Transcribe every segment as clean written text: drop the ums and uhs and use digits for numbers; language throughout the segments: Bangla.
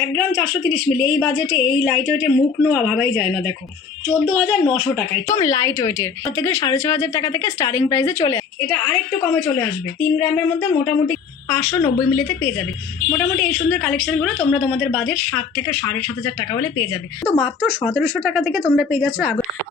1 গ্রাম 430 মিলি, এই বাজেটে এই লাইট ওয়েটে মুখ নোয়া ভাবাই যায় না। দেখো 14,900 টাকায় একদম লাইট ওয়েটের, থেকে 6,500 টাকা থেকে স্টার্টিং প্রাইসে চলে এটা আরেকটু কমে চলে আসবে। 3 গ্রামের মধ্যে মোটামুটি 590 মিলিতে পেয়ে যাবে। মোটামুটি এই সুন্দর কালেকশনগুলো তোমরা তোমাদের বাজেট 7 থেকে 7,500 টাকা হলে পেয়ে যাবে। তো মাত্র 1700 টাকা থেকে তোমরা পেয়ে যাচ্ছ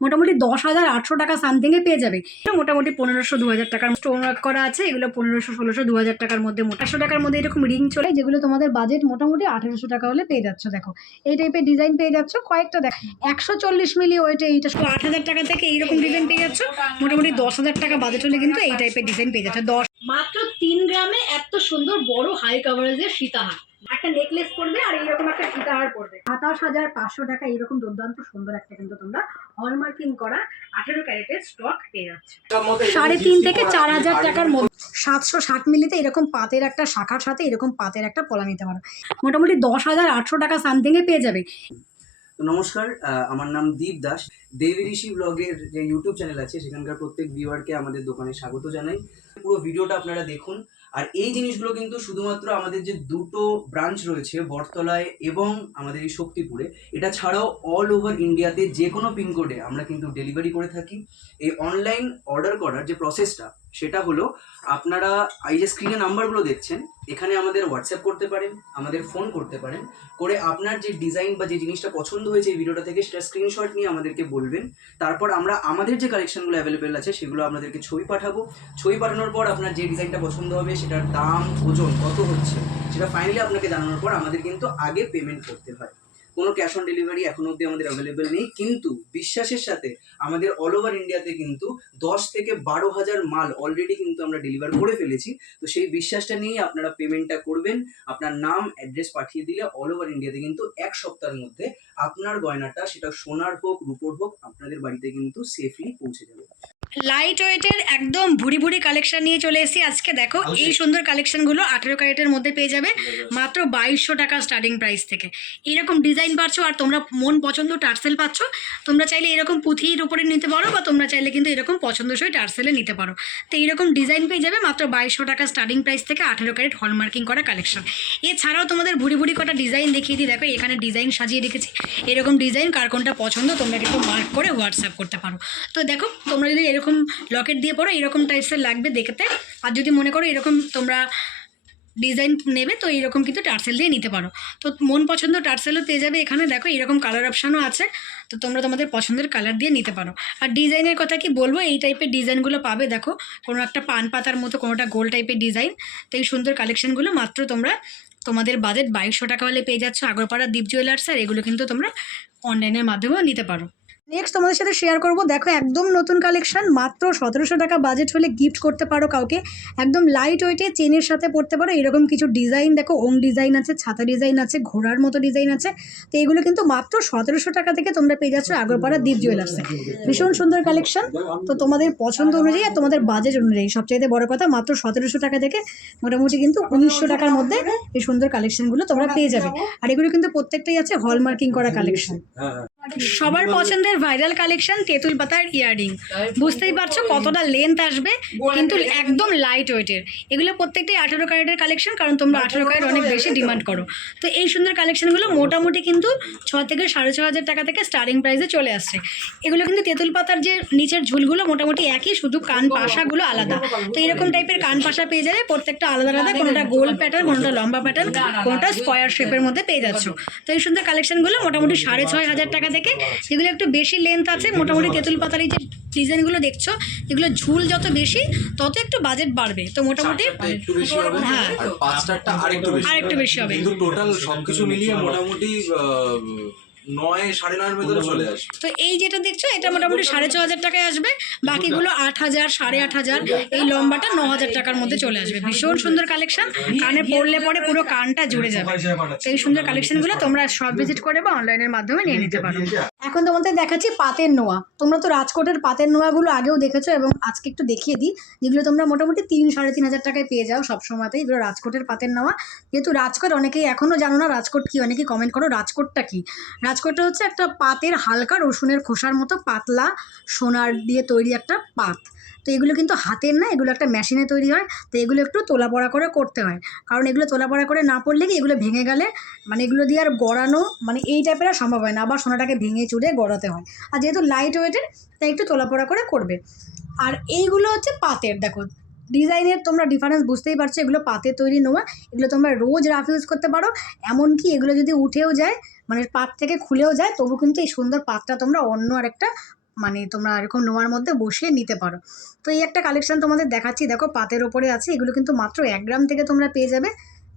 মোটামুটি 10,800 টাকা সামথিংয়ে পেয়ে যাবে। মোটামুটি 1500-2000 টাকার স্টোন ওয়ার্ক করা আছে। এগুলো 1500-1600-2000 টাকার মধ্যে, 100 টাকার মধ্যে এরকম রিং চলে, যেগুলো তোমাদের বাজেট মোটামুটি 1800 টাকা হলে পেয়ে যাচ্ছ। দেখো এই টাইপের ডিজাইন পেয়ে যাচ্ছ কয়েকটা। দেখো 140 মিলি ওয়েটে এইটা 8,000 টাকা থেকে এইরকম ডিজাইন পেয়ে যাচ্ছ। মোটামুটি 10,000 টাকা বাজেট হলে কিন্তু এই টাইপের ডিজাইন পেয়ে যাচ্ছ। মাত্র 3 গ্রামে এত সুন্দর বড় হাই কাভারেজের সীতাহার, একটা নেকলেস পড়বে আর এইরকম একটা সীতাহার পড়বে 27,500 টাকা। এইরকম দুর্দান্ত সুন্দর একটা কিন্তু তোমরা হলমার্কিং করা 18 ক্যারেটের স্টক পেয়ে যাচ্ছে 3.5 থেকে 4,000 টাকার মধ্যে। 760 মিলিতে এরকম পাতের একটা শাখার সাথে এরকম পাতের একটা পলা নিতে পারো। মোটামুটি 10,800 টাকা সামথিংয়ে পেয়ে যাবে। নমস্কার, আমার নাম দীপ দাস। দেবী ঋষি ব্লগের যে ইউটিউব চ্যানেল আছে সেখানকার প্রত্যেক ভিউয়ারকে আমাদের দোকানে স্বাগত জানাই। পুরো ভিডিওটা আপনারা দেখুন। আর এই জিনিসগুলো কিন্তু শুধুমাত্র আমাদের যে দুটো ব্রাঞ্চ রয়েছে বটতলায় এবং আমাদের এই শক্তিপুরে, এটা ছাড়াও অল ওভার ইন্ডিয়াতে যে কোনো পিনকোডে আমরা কিন্তু ডেলিভারি করে থাকি। এই অনলাইন অর্ডার করার যে প্রসেসটা সেটা হলো, আপনারা এই যে স্ক্রিনে নাম্বারগুলো দেখছেন, এখানে আমাদের হোয়াটসঅ্যাপ করতে পারেন, আমাদের ফোন করতে পারেন, করে আপনার যে ডিজাইন বা যে জিনিসটা পছন্দ হয়েছে এই ভিডিওটা থেকে সেটা স্ক্রিনশট নিয়ে আমাদেরকে বলবেন। তারপর আমরা আমাদের যে কালেকশনগুলো অ্যাভেলেবেল আছে সেগুলো আপনাদেরকে ছবি পাঠাবো। ছবি পাঠানোর পর আপনার যে ডিজাইনটা পছন্দ হবে সেটার দাম, ওজন কত হচ্ছে সেটা ফাইনালি আপনাকে জানানোর পর আমাদের কিন্তু আগে পেমেন্ট করতে হয়। কোনো ক্যাশ অন ডেলিভারি এখনো অবধি আমাদের অ্যাভেলেবেল নেই, কিন্তু বিশ্বাসের সাথে আমাদের অল ওভার ইন্ডিয়াতে কিন্তু 10 থেকে 12,000 মাল অলরেডি কিন্তু আমরা ডেলিভার করে ফেলেছি। তো সেই বিশ্বাসটা নিয়েই আপনারা পেমেন্টটা করবেন। আপনার নাম, অ্যাড্রেস পাঠিয়ে দিলে অল ওভার ইন্ডিয়াতে কিন্তু 1 সপ্তাহের মধ্যে আপনার গয়নাটা, সেটা সোনার হোক রূপোর হোক, আপনাদের বাড়িতে কিন্তু সেফলি পৌঁছে যাবে। লাইট ওয়েটের একদম ভুড়ি ভুড়ি কালেকশন নিয়ে চলে এসেছি আজকে। দেখো এই সুন্দর কালেকশনগুলো 18 ক্যারেটের মধ্যে পেয়ে যাবে মাত্র 2200 টাকা স্টার্টিং প্রাইস থেকে। এরকম ডিজাইন পাচ্ছ আর তোমরা মন পছন্দ টার্সেল পাচ্ছ। তোমরা চাইলে এরকম পুঁথির উপরে নিতে পারো, বা তোমরা চাইলে কিন্তু এরকম পছন্দসই টার্সেলে নিতে পারো। তো এইরকম ডিজাইন পেয়ে যাবে মাত্র 2200 টাকা স্টার্টিং প্রাইস থেকে 18 ক্যারেট হলমার্কিং করা কালেকশন। এছাড়াও তোমাদের ভুড়ি ভুড়ি কটা ডিজাইন দেখিয়ে দিই। দেখো এখানে ডিজাইন সাজিয়ে রেখেছি। এরকম ডিজাইন কার কোনটা পছন্দ তোমরা কিন্তু মার্ক করে হোয়াটসঅ্যাপ করতে পারো। তো দেখো তোমরা যদি এরকম লকেট দিয়ে পড়ো এরকম টাইপসের লাগবে দেখতে, আর যদি মনে করো এরকম তোমরা ডিজাইন নেবে তো এইরকম কিন্তু টার্সেল দিয়ে নিতে পারো। তো মন পছন্দ টার্সেলও পেয়ে যাবে এখানে। দেখো এরকম কালার অপশানও আছে, তো তোমরা তোমাদের পছন্দের কালার দিয়ে নিতে পারো। আর ডিজাইনের কথা কি বলবো, এই টাইপের ডিজাইনগুলো পাবে। দেখো কোনো একটা পান পাতার মতো, কোনোটা গোল টাইপের ডিজাইন। তো এই সুন্দর কালেকশনগুলো মাত্র তোমরা তোমাদের বাজেট 2200 টাকা হলে পেয়ে যাচ্ছ আগরপাড়া দীপ জুয়েলার্স। আর এগুলো কিন্তু তোমরা অনলাইনের মাধ্যমেও নিতে পারো। নেক্সট তোমাদের সাথে শেয়ার করব, দেখো একদম নতুন কালেকশন, মাত্র 1700 টাকা বাজেট হলে গিফট করতে পারো কাউকে। একদম লাইট ওয়েটে চেনের সাথে পড়তে পারো এরকম কিছু ডিজাইন। দেখো ওম ডিজাইন আছে, ছাতা ডিজাইন আছে, ঘোড়ার মতো ডিজাইন আছে। তো এগুলো কিন্তু মাত্র 1700 টাকা থেকে তোমরা পেয়ে যাচ্ছ আগরপাড়া দীপ জুয়েলার্সে। ভীষণ সুন্দর কালেকশন। তো তোমাদের পছন্দ অনুযায়ী আর তোমাদের বাজেট অনুযায়ী, সবচাইতে বড় কথা মাত্র 1700 টাকা থেকে মোটামুটি কিন্তু 1900 টাকার মধ্যে এই সুন্দর কালেকশনগুলো তোমরা পেয়ে যাবে। আর এগুলো কিন্তু প্রত্যেকটাই আছে হলমার্কিং করা কালেকশন। সবার পছন্দের ভাইরাল কালেকশন তেঁতুল পাতার ইয়াররিং। বুঝতেই পারছো কতটা লেন্থ আসবে, কিন্তু একদম লাইট ওয়েটের। এগুলো প্রত্যেকটাই 18 ক্যারেটের কালেকশন, কারণ তোমরা 18 ক্যারেট অনেক বেশি ডিমান্ড করো। তো এই সুন্দর কালেকশনগুলো মোটামুটি কিন্তু 6 থেকে 6,500 টাকা থেকে স্টার্টিং প্রাইসে চলে আসছে। এগুলো কিন্তু তেঁতুল পাতার যে নিচের ঝুলগুলো মোটামুটি একই, শুধু কান পাশাগুলো আলাদা। তো এরকম টাইপের কান পাশা পেয়ে যাবে প্রত্যেকটা আলাদা আলাদা, কোনোটা গোল প্যাটার্ন, কোনোটা লম্বা প্যাটার্ন, কোনোটা স্কোয়ার শেপের মধ্যে পেয়ে যাচ্ছ। তো এই সুন্দর কালেকশনগুলো মোটামুটি 6,500 টাকা থেকে, যেগুলো একটু বেশি লেন্থ আছে মোটামুটি তেঁতুল পাতার এই যে ডিজাইনগুলো দেখছো, এগুলো ঝুল যত বেশি তত একটু বাজেট বাড়বে। তো মোটামুটি হ্যাঁ আরেকটু বেশি হবে। কিন্তু টোটাল সবকিছু মিলিয়ে মোটামুটি 9-9.5 ভেতরে চলে আসবে। তো এই যেটা দেখছো এটা মোটামুটি 6,500 টাকায় আসবে। বাকিগুলো 8,000, 8,500, এই লম্বাটা 9,000 টাকার মধ্যে চলে আসবে। ভীষণ সুন্দর কালেকশন, কানে পড়লে পরে পুরো কানটা জুড়ে যাবে। এই সুন্দর কালেকশনগুলো তোমরা সব ভিজিট করে বা অনলাইনের মাধ্যমে নিয়ে নিতে পারো। এখন তোমাদের দেখাচ্ছি পাতের নোয়া। তোমরা তো রাজকোটের পাতের নোয়াগুলো আগেও দেখেছো, এবং আজকে একটু দেখিয়ে দিই, যেগুলো তোমরা মোটামুটি 3-3,500 টাকায় পেয়ে যাও সবসময়তেই। এগুলো রাজকোটের পাতের নোয়া। যেহেতু রাজকোট অনেকেই এখনও জানো না রাজকোট কি, অনেকেই কমেন্ট করো রাজকোটটা কি। রাজকোটটা হচ্ছে একটা পাতের হালকা রসুনের খোসার মতো পাতলা সোনার দিয়ে তৈরি একটা পাত। তো তো এগুলো কিন্তু হাতের না, এগুলো একটা মেশিনে তৈরি হয়। তো এগুলো একটু তোলাপড়া করে করতে হয়, কারণ এগুলো তোলাপড়া করে না পড়লে কি এগুলো ভেঙে গেলে মানে এগুলো দিয়ে আর গড়ানো মানে এই টাইপের আর সম্ভব হয় না, আবার সোনাটাকে ভেঙে চুড়ে গড়াতে হয়। আর যেহেতু লাইট ওয়েটের তাই একটু তোলাপড়া করে করবে। আর এইগুলো হচ্ছে পাতের, দেখো ডিজাইনের তোমরা ডিফারেন্স বুঝতেই পারছো, এগুলো পাতের তৈরি নোয়া, এগুলো তোমরা রোজ রাফ ইউজ করতে পারো। এমনকি এগুলো যদি উঠেও যায় মানে পাত থেকে খুলেও যায় তবু কিন্তু এই সুন্দর পাতটা তোমরা অন্য আরেকটা মানে তোমরা এরকম নোয়ার মধ্যে বসিয়ে নিতে পারো। তো এই একটা কালেকশন তোমাদের দেখাচ্ছি, দেখো পাতের ওপরে আছে, এগুলো কিন্তু মাত্র 1 গ্রাম থেকে তোমরা পেয়ে যাবে।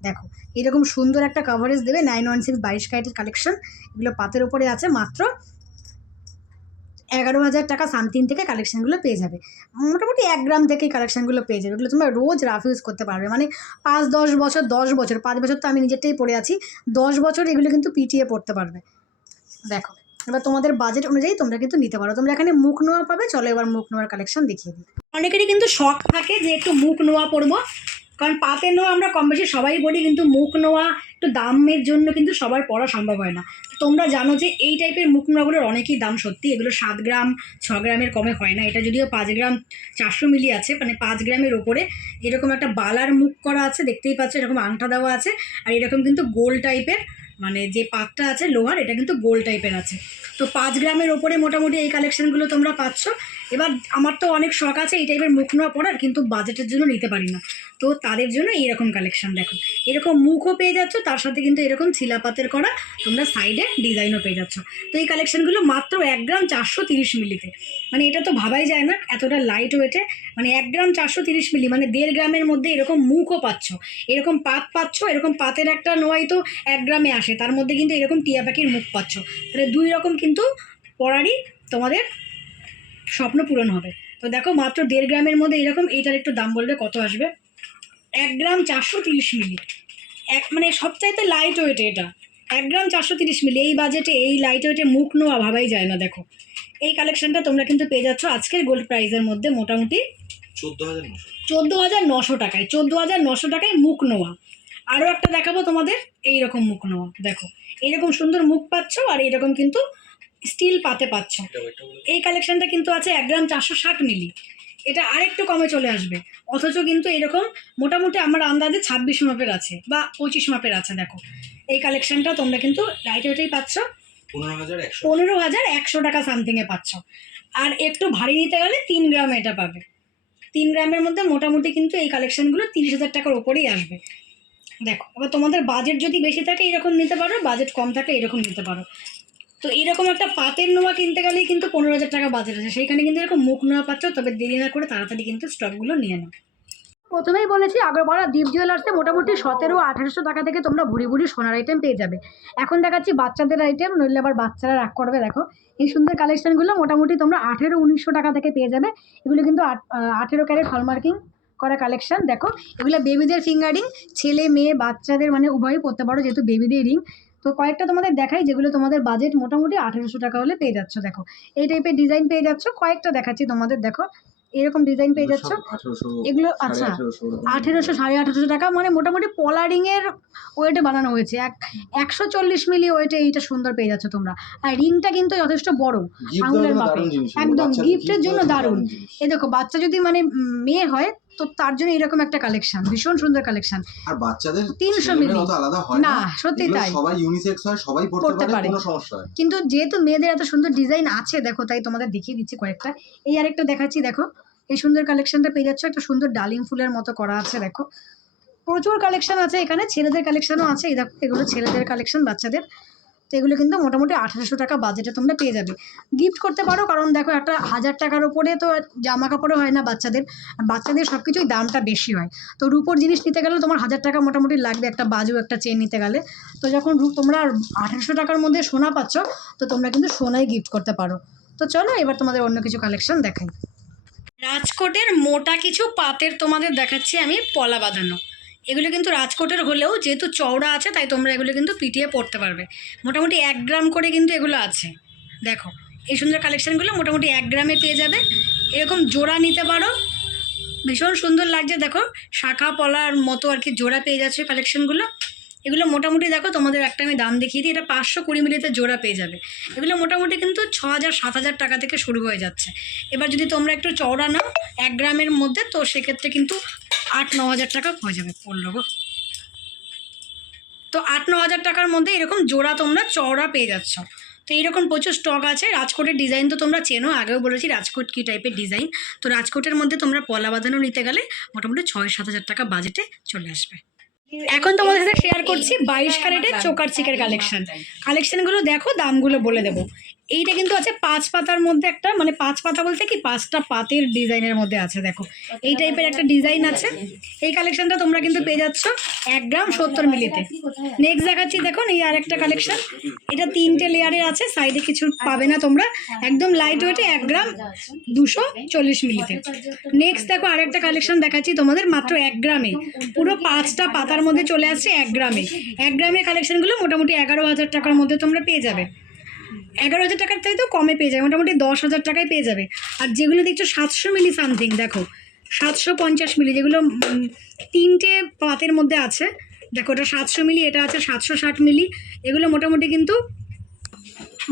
দেখো এরকম সুন্দর একটা কভারেজ দেবে, 916 22 ক্যারেটের কালেকশন, এগুলো পাতের ওপরে আছে, মাত্র 11,000 টাকা সামথিং থেকে কালেকশানগুলো পেয়ে যাবে। মোটামুটি 1 গ্রাম থেকেই কালেকশানগুলো পেয়ে যাবে। এগুলো তোমরা রোজ রাফ ইউজ করতে পারবে, মানে 5-10 বছর, 10 বছর, 5 বছর তো আমি নিজেরটাই পরে আছি, 10 বছর এগুলো কিন্তু পিটিয়ে পড়তে পারবে। দেখো এবার তোমাদের বাজেট অনুযায়ী তোমরা কিন্তু নিতে পারো। তোমরা এখানে মুখ নোয়া পাবে, চলো এবার মুখ নোয়ার কালেকশন দেখিয়ে দিই। অনেকেরই কিন্তু শখ থাকে যে একটু মুখ নোয়া পরবো, কারণ পাতের নোয়া আমরা কম বেশি সবাই বলি, কিন্তু মুখ নোয়া একটু দামের জন্য কিন্তু সবার পরা সম্ভব হয় না। তোমরা জানো যে এই টাইপের মুখ নোয়াগুলোর অনেকই দাম, সত্যি এগুলো 7 গ্রাম 6 গ্রামের কমে হয় না। এটা যদিও 5 গ্রাম 400 মিলি আছে, মানে 5 গ্রামের ওপরে এরকম একটা বালার মুখ করা আছে, দেখতেই পাচ্ছ এরকম আংটা দেওয়া আছে, আর এরকম কিন্তু গোল টাইপের মানে যে পাতটা আছে লোহার এটা কিন্তু গোল টাইপের আছে। তো 5 গ্রামের ওপরে মোটামুটি এই কালেকশানগুলো তোমরা পাচ্ছ। এবার আমার তো অনেক শখ আছে এই টাইপের মুখ নোয়া পরার, কিন্তু বাজেটের জন্য নিতে পারি না, তো তাদের জন্য এইরকম কালেকশান। দেখো এরকম মুখও পেয়ে যাচ্ছ, তার সাথে কিন্তু এরকম ছিলাপাতের করা তোমরা সাইডে ডিজাইনও পেয়ে যাচ্ছ। তো এই কালেকশানগুলো মাত্র 1 গ্রাম 430 মিলিতে, মানে এটা তো ভাবাই যায় না এতটা লাইট ওয়েটে, মানে 1 গ্রাম 430 মিলি মানে 1.5 গ্রামের মধ্যে এরকম মুখও পাচ্ছ, এরকম পাত পাচ্ছ। এরকম পাতের একটা নোয়াই তো 1 গ্রামে আসে, তার মধ্যে কিন্তু এরকম টিয়া পাখির মুখ পাচ্ছ। তাহলে 2 রকম কিন্তু পরারই তোমাদের স্বপ্ন পূরণ হবে। তো দেখো মাত্র 1.5 গ্রামের মধ্যে এরকম, এইটার একটু দাম বলবে কত আসবে। 1 গ্রাম 430 মিলি, মানে সবচাইতে লাইট ওয়েটে এটা, 1 গ্রাম 430 মিলি, এই বাজেটে এই লাইট ওয়েটে মুখ নোয়া ভাবাই যায় না। দেখো এই কালেকশনটা তোমরা কিন্তু পেয়ে যাচ্ছ আজকের গোল্ড প্রাইসের মধ্যে মোটামুটি 14,900 টাকায়, 14,900 টাকায় মুখ নোয়া। আরও একটা দেখাবো তোমাদের এইরকম মুখ নোয়া, দেখো এইরকম সুন্দর মুখ পাচ্ছ, আর এইরকম কিন্তু স্টিল পাতে পাচ্ছ। এই কালেকশনটা কিন্তু আছে 1 গ্রাম 460 মিলি, এটা আরেকটু কমে চলে আসবে, অথচ কিন্তু এরকম মোটামুটি আমার আন্দাজে 26 মাপের আছে বা 25 মাপের আছে। দেখো এই কালেকশনটা তোমরা কিন্তু লাইট ওয়েটেই পাচ্ছ, 15,100 টাকা সামথিংয়ে পাচ্ছ। আর একটু ভারী নিতে গেলে 3 গ্রামে এটা পাবে, 3 গ্রামের মধ্যে মোটামুটি কিন্তু এই কালেকশনগুলো 30,000 টাকার ওপরেই আসবে। দেখো এবার তোমাদের বাজেট যদি বেশি থাকে এরকম নিতে পারো, বাজেট কম থাকে এরকম নিতে পারো। তো এরকম একটা পাতের নোয়া কিনতে গেলেই কিন্তু 15,000 টাকা বাজেট আছে, সেইখানে কিন্তু এরকম মুখ নোয়া পাচ্ছ। তবে দেরি না করে তাড়াতাড়ি কিন্তু স্টকগুলো নিয়ে নাও। প্রথমেই বলেছি আগরপাড়া দীপ জুয়েলার্সে মোটামুটি 1700-1800 টাকা থেকে তোমরা ভুড়ি ভুড়ি সোনার আইটেম পেয়ে যাবে। এখন দেখাচ্ছি বাচ্চাদের আইটেম, নইলে আবার বাচ্চারা রাগ করবে। দেখো এই সুন্দর কালেকশনগুলো মোটামুটি তোমরা 1800-1900 টাকা থেকে পেয়ে যাবে। এগুলো কিন্তু 18 ক্যারেট হলমার্কিং করা কালেকশন। দেখো এগুলো বেবিদের ফিঙ্গারিং, ছেলে মেয়ে বাচ্চাদের মানে উভয়ই পরতে পারো, যেহেতু বেবিদের রিং। তো কয়েকটা তোমাদের দেখাই যেগুলো তোমাদের বাজেট মোটামুটি 1800 টাকা হলে পেয়ে যাচ্ছ। দেখো এই টাইপের ডিজাইন পেয়ে যাচ্ছ, কয়েকটা দেখাচ্ছি তোমাদের। দেখো এরকম ডিজাইন পেয়ে যাচ্ছ, এগুলো আচ্ছা 1800 1850 টাকা, মানে মোটামুটি পলারিংয়ের ওয়েটে বানানো হয়েছে। 140 মিলি ওয়েটে এইটা সুন্দর পেয়ে যাচ্ছ তোমরা। আর রিংটা কিন্তু যথেষ্ট বড়, আঙুলের মাপে, একদম গিফটের জন্য দারুণ। এই দেখো বাচ্চা যদি মানে মেয়ে হয় তো তার জন্য এরকম একটা কালেকশন, ভীষণ সুন্দর কালেকশন। আর বাচ্চাদের 300 মিলি আলাদা হয় না, সত্যি তাই, সবাই ইউনিসেক্স হয়, সবাই পড়তে পারে, কোনো সমস্যা হয়। কিন্তু যেহেতু মেয়েদের এত সুন্দর ডিজাইন আছে দেখো, তাই তোমাদের দেখিয়ে দিচ্ছি কয়েকটা। এই আরেকটা দেখাচ্ছি, দেখো এই সুন্দর কালেকশনটা পেয়ে যাচ্ছ, একটা সুন্দর ডালিম ফুলের মতো করা আছে। দেখো প্রচুর কালেকশন আছে এখানে, ছেলেদের কালেকশনও আছে। এই দেখো এগুলো ছেলেদের কালেকশন, বাচ্চাদের। তো এগুলো কিন্তু মোটামুটি 1800 টাকা বাজেটে তোমরা পেয়ে যাবে, গিফট করতে পারো। কারণ দেখো একটা 1000 টাকার ওপরে তো জামা কাপড়ও হয় না বাচ্চাদের, আর বাচ্চাদের সব কিছুই দামটা বেশি হয়। তো রূপোর জিনিস নিতে গেলে তোমার 1000 টাকা মোটামুটি লাগবে, একটা বাজু একটা চেন নিতে গেলে। তো যখন তোমরা 1800 টাকার মধ্যে সোনা পাচ্ছ, তো তোমরা কিন্তু সোনাই গিফট করতে পারো। তো চলো এবার তোমাদের অন্য কিছু কালেকশন দেখাই। রাজকোটের মোটা কিছু পাতের তোমাদের দেখাচ্ছি আমি, পলা বাঁধানো। এগুলো কিন্তু রাজকোটের হলেও যেহেতু চওড়া আছে তাই তোমরা এগুলো কিন্তু পিটিয়ে পড়তে পারবে। মোটামুটি 1 গ্রাম করে কিন্তু এগুলো আছে। দেখো এই সুন্দর কালেকশানগুলো মোটামুটি 1 গ্রামে পেয়ে যাবে। এরকম জোড়া নিতে পারো, ভীষণ সুন্দর লাগছে। দেখো শাখা পলার মতো আর কি জোড়া পেয়ে যাচ্ছে কালেকশানগুলো। এগুলো মোটামুটি দেখো তোমাদের একটা আমি দাম দেখিয়ে দিই, এটা 520 মিলিতে জোড়া পেয়ে যাবে। এগুলো মোটামুটি কিন্তু 6,000-7,000 টাকা থেকে শুরু হয়ে যাচ্ছে। এবার যদি তোমরা একটু চওড়া নাও 1 গ্রামের মধ্যে, তো সেক্ষেত্রে কিন্তু 8-9 হাজার টাকা হয়ে যাবে, পড়লো গো। তো 8-9 হাজার টাকার মধ্যে এরকম জোড়া তোমরা চওড়া পেয়ে যাচ্ছ। তো এইরকম প্রচুর স্টক আছে। রাজকোটের ডিজাইন তো তোমরা চেনো, আগেও বলেছি রাজকোট কী টাইপের ডিজাইন। তো রাজকোটের মধ্যে তোমরা পলা বাঁধানো নিতে গেলে মোটামুটি 6-7 হাজার টাকা বাজেটে চলে আসবে। এখন তোমাদের সাথে শেয়ার করছি 22 ক্যারেটের চোকার চিকের কালেকশনগুলো দেখো, দামগুলো বলে দেবো। এইটা কিন্তু আছে 5 পাতার মধ্যে একটা, মানে 5 পাতা বলতে কি 5টা পাতের ডিজাইনের মধ্যে আছে। দেখো এই টাইপের একটা ডিজাইন আছে। এই কালেকশনটা তোমরা কিন্তু পেয়ে যাচ্ছ 1 গ্রাম 70 মিলিতে। নেক্সট দেখাচ্ছি, দেখুন এই আরেকটা কালেকশন, এটা 3টে লেয়ারের আছে, সাইডে কিছু পাবে না তোমরা, একদম লাইট ওয়েটে 1 গ্রাম 240 মিলিতে। নেক্সট দেখো আরেকটা কালেকশন দেখাচ্ছি তোমাদের মাত্র 1 গ্রামে, পুরো 5টা পাতার মধ্যে চলে আসছে 1 গ্রামে। 1 গ্রামের কালেকশনগুলো মোটামুটি 11,000 টাকার মধ্যে তোমরা পেয়ে যাবে। 11,000 টাকার চাইতেও কমে পেয়ে যাবে, মোটামুটি 10,000 টাকায় পেয়ে যাবে। আর যেগুলো দেখছো 700 মিলি সামথিং, দেখো 750 মিলি, যেগুলো 3টে পাতের মধ্যে আছে, দেখো ওটা 700 মিলি, এটা আছে 760 মিলি। এগুলো মোটামুটি কিন্তু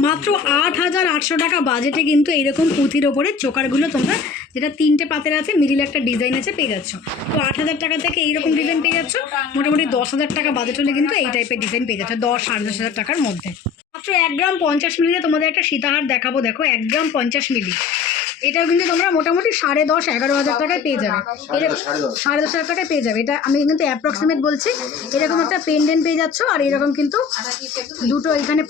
মাত্র 8,800 টাকা বাজেটে কিন্তু এইরকম পুঁথির ওপরে চোকারগুলো তোমরা, যেটা 3টে পাতের আছে, মিডিলে একটা ডিজাইন আছে, পেয়ে যাচ্ছ। তো 8,000 টাকা থেকে এইরকম ডিজাইন পেয়ে যাচ্ছ। মোটামুটি 10,000 টাকা বাজেট হলে কিন্তু এই টাইপের ডিজাইন পেয়ে যাচ্ছ 10-10,500 টাকার মধ্যে। মাত্র 1 গ্রাম 50 মিলিতে তোমাদের একটা সীতাহার দেখাবো, দেখো 1 গ্রাম 50 মিলি। এটাও কিন্তু তোমরা মোটামুটি 10,500-11,000 টাকায় পেয়ে যাবে। এটা 10,500 টাকায় পেয়ে যাবে। এটা আমি কিন্তু অ্যাপ্রক্সিমেট বলছি। এরকম একটা পেন্ডেন্ট পেয়ে যাচ্ছ, আর এরকম কিন্তু দুটো এখানে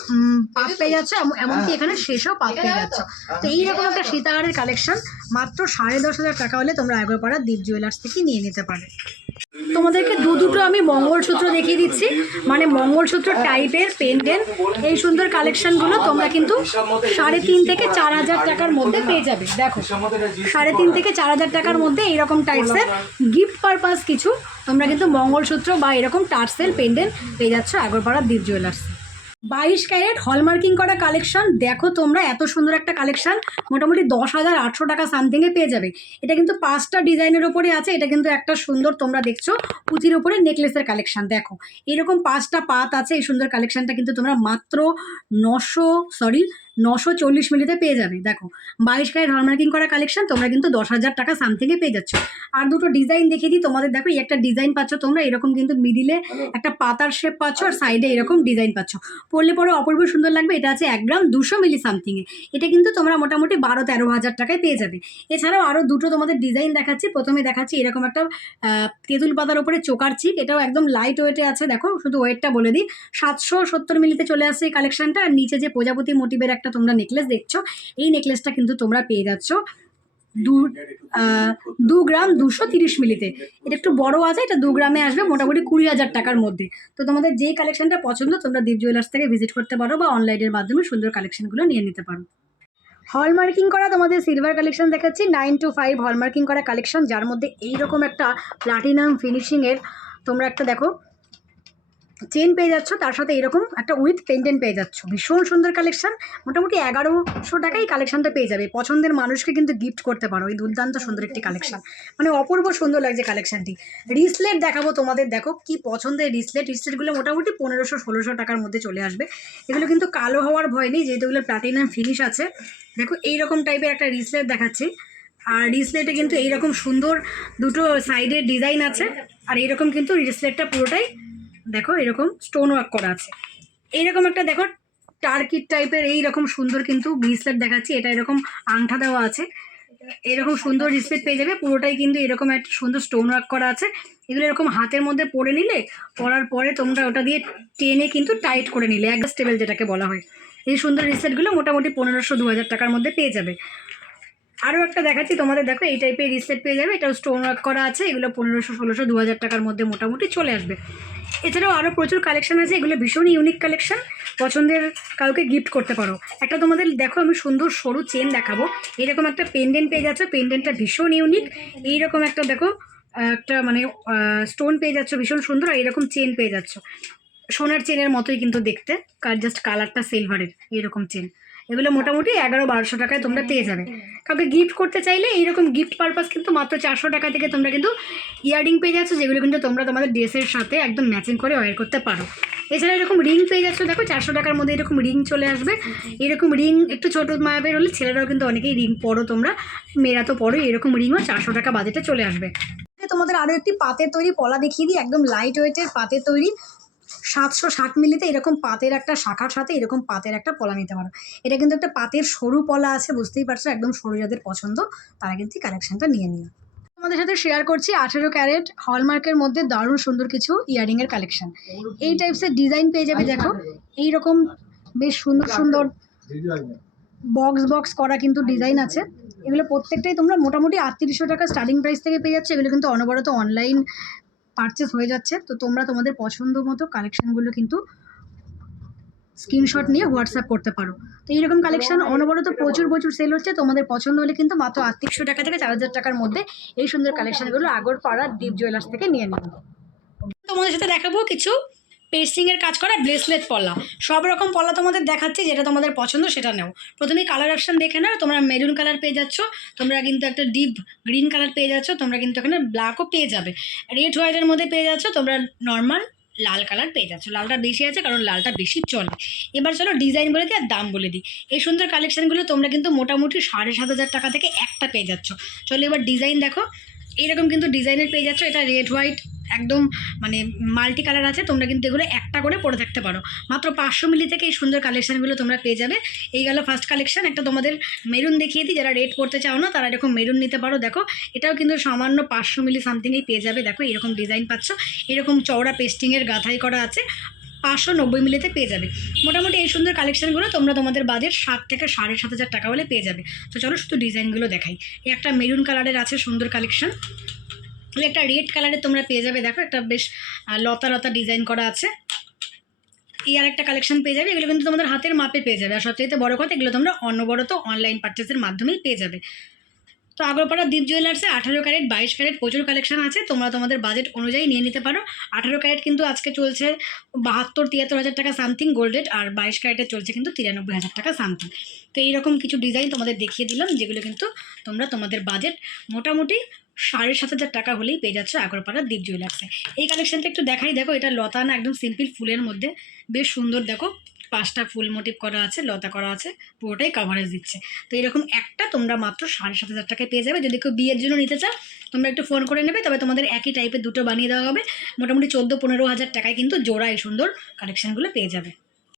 পাত পেয়ে যাচ্ছে, এমনকি এখানে শেষও পাত পেয়ে যাচ্ছ। তো এইরকম একটা সীতাহারের কালেকশন মাত্র 10,500 টাকা হলে তোমরা আগরপাড়া দীপ জুয়েলার্স থেকে নিয়ে নিতে পারে। তোমাদেরকে দুটো আমি মঙ্গলসূত্র দেখিয়ে দিচ্ছি, মানে মঙ্গলসূত্র টাইপের পেন্ডেন্ট। এই সুন্দর কালেকশনগুলো তোমরা কিন্তু 3.5 থেকে 4,000 টাকার মধ্যে পেয়ে যাবে। দেখো 3.5 থেকে 4,000 টাকার মধ্যে এইরকম টাইপসের গিফট পারপাস কিছু তোমরা কিন্তু মঙ্গলসূত্র বা এরকম টার্সেল পেন্ডেন্ট পেয়ে যাচ্ছ আগরপাড়া দীপ জুয়েলার্স। 22 ক্যারেট হলমার্কিং করা কালেকশন, দেখো তোমরা এত সুন্দর একটা কালেকশন মোটামুটি 10,800 টাকা সামথিংয়ে পেয়ে যাবে। এটা কিন্তু 5টা ডিজাইনের ওপরে আছে। এটা কিন্তু একটা সুন্দর তোমরা দেখছো পুঁথির ওপরে নেকলেসের কালেকশন। দেখো এরকম 5টা পাত আছে। এই সুন্দর কালেকশনটা কিন্তু তোমরা মাত্র 940 মিলিতে পেয়ে যাবে। দেখো 22 ক্যারেট হলমার্কিং করা কালেকশন তোমরা কিন্তু 10,000 টাকা সামথিংয়ে পেয়ে যাচ্ছ। আর দুটো ডিজাইন দেখিয়ে দিই তোমাদের। দেখো এই একটা ডিজাইন পাচ্ছ তোমরা, এরকম কিন্তু মিডিলে একটা পাতার শেপ পাচ্ছ, আর সাইডে এরকম ডিজাইন পাচ্ছ, পরলে পরে অপূর্ব সুন্দর লাগবে। এটা আছে 1 গ্রাম 200 মিলি সামথিংয়ে। এটা কিন্তু তোমরা মোটামুটি 12-13 হাজার টাকায় পেয়ে যাবে। এছাড়াও আরও দুটো তোমাদের ডিজাইন দেখাচ্ছি। প্রথমে দেখাচ্ছি এরকম একটা তেঁতুল পাতার উপরে চোকার চিক, এটাও একদম লাইট ওয়েটে আছে। দেখো শুধু ওয়েটটা বলে দিই, 770 মিলিতে চলে আসছে এই কালেকশনটা। আর নিচে যে প্রজাপতি মোটিভের একটা তোমরা নেকলেস দেখছো, এই নেকলেসটা কিন্তু তোমরা পেয়ে যাচ্ছ 2 গ্রাম 230 মিলিতে। এটা একটু বড় আছে, এটা 2 গ্রামে আসবে মোটামুটি 20,000 টাকার মধ্যে। তো তোমাদের যেই কালেকশনটা পছন্দ তোমরা দীপ জুয়েলার্স থেকে ভিজিট করতে পারো, বা অনলাইনের মাধ্যমে সুন্দর কালেকশনগুলো নিয়ে নিতে পারো। হলমার্কিং করা তোমাদের সিলভার কালেকশন দেখাচ্ছি, 9 to 5 হলমার্কিং করা কালেকশন, যার মধ্যে এইরকম একটা প্লাটিনাম ফিনিশিংয়ের তোমরা একটা দেখো চেন পেয়ে যাচ্ছ, তার সাথে এরকম একটা উইথ পেন্ডেন্ট পেয়ে যাচ্ছ। ভীষণ সুন্দর কালেকশন, মোটামুটি 1100 টাকায় কালেকশনটা পেয়ে যাবে। পছন্দের মানুষকে কিন্তু গিফট করতে পারো। এই দুর্দান্ত সুন্দর একটি কালেকশন, মানে অপূর্ব সুন্দর লাগছে কালেকশনটি। রিসলেট দেখাবো তোমাদের, দেখো কি পছন্দের রিসলেটগুলো মোটামুটি 1500-1600 টাকার মধ্যে চলে আসবে। এগুলো কিন্তু কালো হওয়ার ভয় নেই, যেহেতু এগুলো প্লাটিনাম ফিনিশ আছে। দেখো এইরকম টাইপের একটা রিসলেট দেখাচ্ছি, আর রিসলেটে কিন্তু এইরকম সুন্দর দুটো সাইডের ডিজাইন আছে। আর এইরকম কিন্তু রিসলেটটা পুরোটাই দেখো এরকম স্টোন ওয়ার্ক করা আছে। এইরকম একটা দেখো টার্কিট টাইপের এইরকম সুন্দর কিন্তু ব্রেসলেট দেখাচ্ছি, এটা এরকম আংটা দেওয়া আছে। এরকম সুন্দর ব্রেসলেট পেয়ে যাবে, পুরোটাই কিন্তু এরকম একটা সুন্দর স্টোন ওয়ার্ক করা আছে। এগুলো এরকম হাতের মধ্যে পরে নিলে, পরার পরে তোমরা ওটা দিয়ে টেনে কিন্তু টাইট করে নিলে, অ্যাডজাস্টেবল যেটাকে বলা হয়। এই সুন্দর ব্রেসলেটগুলো মোটামুটি 1500-2000 টাকার মধ্যে পেয়ে যাবে। আরও একটা দেখাচ্ছি তোমাদের, দেখো এই টাইপের রিসলেট পেয়ে যাবে, এটাও স্টোন ওয়ার্ক করা আছে। এগুলো 1500-1600-2000 টাকার মধ্যে মোটামুটি চলে আসবে। এছাড়াও আরও প্রচুর কালেকশন আছে, এগুলো ভীষণ ইউনিক কালেকশন, পছন্দের কাউকে গিফট করতে পারো। একটা তোমাদের দেখো আমি সুন্দর সরু চেন দেখাবো, এরকম একটা পেন্ডেন্ট পেয়ে যাচ্ছ, পেন্ডেন্টটা ভীষণ ইউনিক। এইরকম একটা দেখো একটা মানে স্টোন পেয়ে যাচ্ছ ভীষণ সুন্দর, আর এরকম চেন পেয়ে যাচ্ছ সোনার চেনের মতোই কিন্তু দেখতে, জাস্ট কালারটা সিলভারের। এরকম চেন এগুলো মোটামুটি 1100-1200 টাকায় তোমরা পেয়ে যাবে। কাউকে গিফট করতে চাইলে এইরকম গিফট পারপাস কিন্তু মাত্র 400 টাকা থেকে তোমরা কিন্তু ইয়াররিং পেয়ে যাচ্ছ, যেগুলো কিন্তু তোমরা তোমাদের ড্রেসের সাথে একদম ম্যাচিং করে ওয়্যার করতে পারো। এছাড়া এরকম রিং পেয়ে যাচ্ছ, দেখো 400 টাকার মধ্যে এরকম রিং চলে আসবে। এরকম রিং একটু ছোটো মায়াবের হলে ছেলেরাও কিন্তু অনেকেই রিং পরো, তোমরা মেয়েরা তো পরো, এরকম রিংও 400 টাকা বাজেটে চলে আসবে। তোমাদের আরও একটি পাতের তৈরি পলা দেখিয়ে দিই, একদম লাইট ওয়েটের পাতের তৈরি 760 মিলিতে এরকম পাতের একটা শাখার সাথে এরকম পাতের একটা পলা নিতে পারো। এটা কিন্তু একটা পাতের সরু পলা আছে, বুঝতেই পারছো, একদম সরু যাদের পছন্দ তারা কিন্তু কালেকশনটা নিয়ে নিও। তোমাদের সাথে শেয়ার করছি 18 ক্যারেট হলমার্কের মধ্যে দারুণ সুন্দর কিছু ইয়াররিংয়ের কালেকশন। এই টাইপসের ডিজাইন পেয়ে যাবে, দেখো এইরকম বেশ সুন্দর সুন্দর বক্স করা কিন্তু ডিজাইন আছে। এগুলো প্রত্যেকটাই তোমরা মোটামুটি 3800 টাকা স্টার্টিং প্রাইস থেকে পেয়ে যাচ্ছে। এগুলো কিন্তু অনবরত অনলাইন পারচেস হয়ে যাচ্ছে। তো তোমরা তোমাদের পছন্দ মতো কালেকশানগুলো কিন্তু স্ক্রিনশট নিয়ে হোয়াটসঅ্যাপ করতে পারো। তো এইরকম কালেকশন অনবরত প্রচুর সেল হচ্ছে। তোমাদের পছন্দ হলে কিন্তু মাত্র 3800 টাকা থেকে 4000 টাকার মধ্যে এই সুন্দর কালেকশানগুলো আগরপাড়া দীপ জুয়েলার্স থেকে নিয়ে নেবে। তোমাদের সাথে দেখাবো কিছু পেস্টিংয়ের কাজ করা ব্রেসলেট পলা। সব রকম পলা তোমাদের দেখাচ্ছি, যেটা তোমাদের পছন্দ সেটা নাও। প্রথমেই কালার অপশান দেখে নাও, তোমরা মেরুন কালার পেয়ে যাচ্ছ, তোমরা কিন্তু একটা ডিপ গ্রিন কালার পেয়ে যাচ্ছ, তোমরা কিন্তু এখানে ব্ল্যাকও পেয়ে যাবে, রেড হোয়াইটের মধ্যে পেয়ে যাচ্ছ, তোমরা নর্মাল লাল কালার পেয়ে যাচ্ছ। লালটা বেশি আছে কারণ লালটা বেশি চলে। এবার চলো ডিজাইন বলে দিই আর দাম বলে দিই। এই সুন্দর কালেকশানগুলো তোমরা কিন্তু মোটামুটি 7500 টাকা থেকে একটা পেয়ে যাচ্ছ। চলো এবার ডিজাইন দেখো, এইরকম কিন্তু ডিজাইনের পেয়ে যাচ্ছ। এটা রেড হোয়াইট একদম মানে মাল্টি কালার আছে, তোমরা কিন্তু এগুলো একটা করে পরে থাকতে পারো। মাত্র 500 মিলি থেকে এই সুন্দর কালেকশানগুলো তোমরা পেয়ে যাবে। এই গেল ফার্স্ট কালেকশান। একটা তোমাদের মেরুন দেখিয়ে দিই, যারা রেড পড়তে চাও না তারা এরকম মেরুন নিতে পারো। দেখো এটাও কিন্তু সামান্য 500 মিলি সামথিংই পেয়ে যাবে। দেখো এরকম ডিজাইন পাচ্ছ, এরকম চওড়া পেস্টিংয়ের গাঁথাই করা আছে, 590 মিলিতে পেয়ে যাবে। মোটামুটি এই সুন্দর কালেকশানগুলো তোমরা তোমাদের বাজেট 7 থেকে 7500 টাকা হলে পেয়ে যাবে। তো চলো শুধু ডিজাইনগুলো দেখাই। এই একটা মেরুন কালারের আছে সুন্দর কালেকশান, একটা রেড কালারের তোমরা পেয়ে যাবে। দেখো একটা বেশ লতা ডিজাইন করা আছে। এই আর একটা কালেকশন পেয়ে যাবে। এগুলো কিন্তু তোমাদের হাতের মাপে পেয়ে যাবে। আর সবচেয়ে বড় কথা, এগুলো তোমরা অনবরত অনলাইন পারচেসের মাধ্যমেই পেয়ে যাবে। তো আগরপাড়া দীপ জুয়েলার্সে 18 ক্যারেট 22 ক্যারেট প্রচুর কালেকশন আছে, তোমরা তোমাদের বাজেট অনুযায়ী নিয়ে নিতে পারো। 18 ক্যারেট কিন্তু আজকে চলছে 72-73 টাকা সামথিং গোল্ড রেট, আর 22 ক্যারেটের চলছে কিন্তু 93,000 টাকা সামথিং। তো এইরকম কিছু ডিজাইন তোমাদের দেখিয়ে দিলাম, যেগুলো কিন্তু তোমরা তোমাদের বাজেট মোটামুটি 7500 টাকা হলেই পেয়ে যাচ্ছ আগরপাড়া দীপ জুয়েলার্সে। এই কালেকশনটা একটু দেখাই। দেখো এটা লতা না, একদম সিম্পল ফুলের মধ্যে বেশ সুন্দর। দেখো 5টা ফুল মোটিভ করা আছে, লতা করা আছে, পুরোটাই কভারেজ দিচ্ছে। তো এরকম একটা তোমরা মাত্র 7500 টাকায় পেয়ে যাবে। যদি কেউ বিয়ের জন্য নিতে চাও তোমরা একটু ফোন করে নেবে, তবে তোমাদের একই টাইপের দুটো বানিয়ে দেওয়া হবে। মোটামুটি 14-15 হাজার টাকায় কিন্তু জোড়া এই সুন্দর কালেকশানগুলো পেয়ে যাবে।